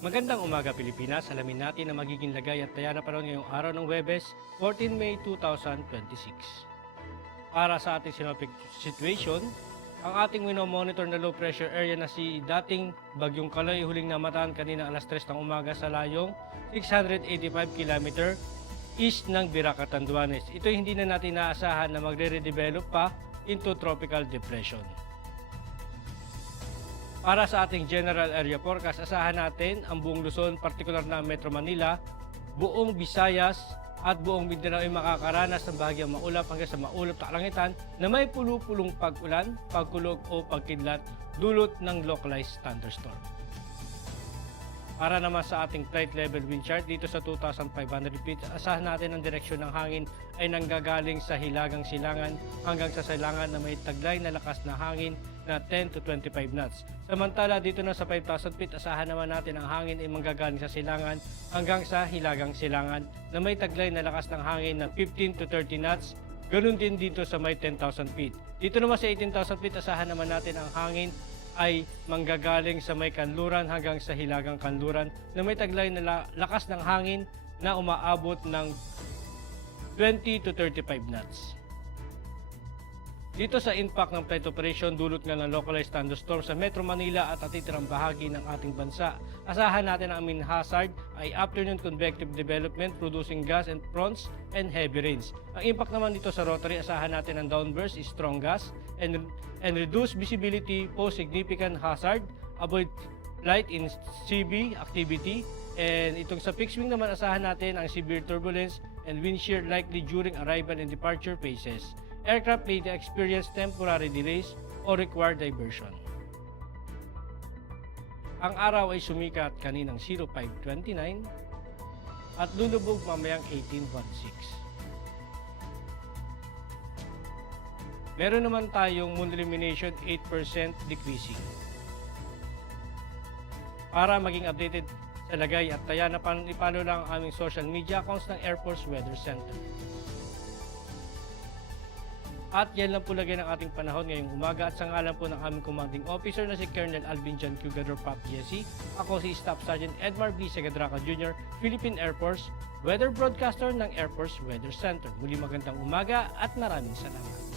Magandang umaga Pilipinas, alamin natin ang magiging lagay at taya na panahon ngayong araw ng Huwebes, 14 May 2026. Para sa ating synoptic situation, ang ating monitor na low pressure area na si dating Bagyong Kaloy huling namataan kanina alas 3 ng umaga sa layong 685 km east ng Viraca, Tanduanes. Ito hindi na natin naasahan na magre-redevelop pa into tropical depression. Para sa ating general area forecast, asahan natin ang buong Luzon, partikular na Metro Manila, buong Visayas at buong Mindanao ay makakaranas ng bahagyang maulap hanggang sa maulap na kalangitan na may pulupulong pag-ulan, pagkulog o pagkidlat dulot ng localized thunderstorm. Para naman sa ating flight level wind chart dito sa 2,500 feet, asahan natin ang direksyon ng hangin ay nanggagaling sa hilagang silangan hanggang sa silangan na may taglay na lakas na hangin na 10 to 25 knots. Samantala dito na sa 5,000 feet, asahan naman natin ang hangin ay manggagaling sa silangan hanggang sa hilagang silangan na may taglay na lakas ng hangin na 15 to 30 knots. Ganun din dito sa may 10,000 feet. Dito naman sa 18,000 feet, asahan naman natin ang hangin ay manggagaling sa may kanluran hanggang sa hilagang kanluran na may taglay na lakas ng hangin na umaabot ng 20 to 35 knots. Dito sa impact ng flight operation, dulot nga ng localized thunderstorm sa Metro Manila at atitirang bahagi ng ating bansa. Asahan natin ang main hazard ay afternoon convective development producing gas and fronts and heavy rains. Ang impact naman dito sa rotary, asahan natin ang downburst is strong gas and reduced visibility pose significant hazard, avoid flight in CB activity. And itong sa fixed wing naman, asahan natin ang severe turbulence and wind shear likely during arrival and departure phases. Aircraft may experience temporary delays or require diversion. Ang araw ay sumikat kaninang 05:29 at lulubog mamayang 18:16. Meron naman tayong moon illumination 8% decreasing. Para maging updated sa lagay at taya na ipalo lang ang aming social media accounts ng Air Force Weather Center. At yan lang po lagay ng ating panahon ngayong umaga at sa ngalan po ng aming commanding officer na si Colonel Alvin John Q. Gador Pop Jesse. Ako si Staff Sergeant Edmar B. Segadraca Jr., Philippine Air Force, Weather Broadcaster ng Air Force Weather Center. Muli magandang umaga at maraming salamat.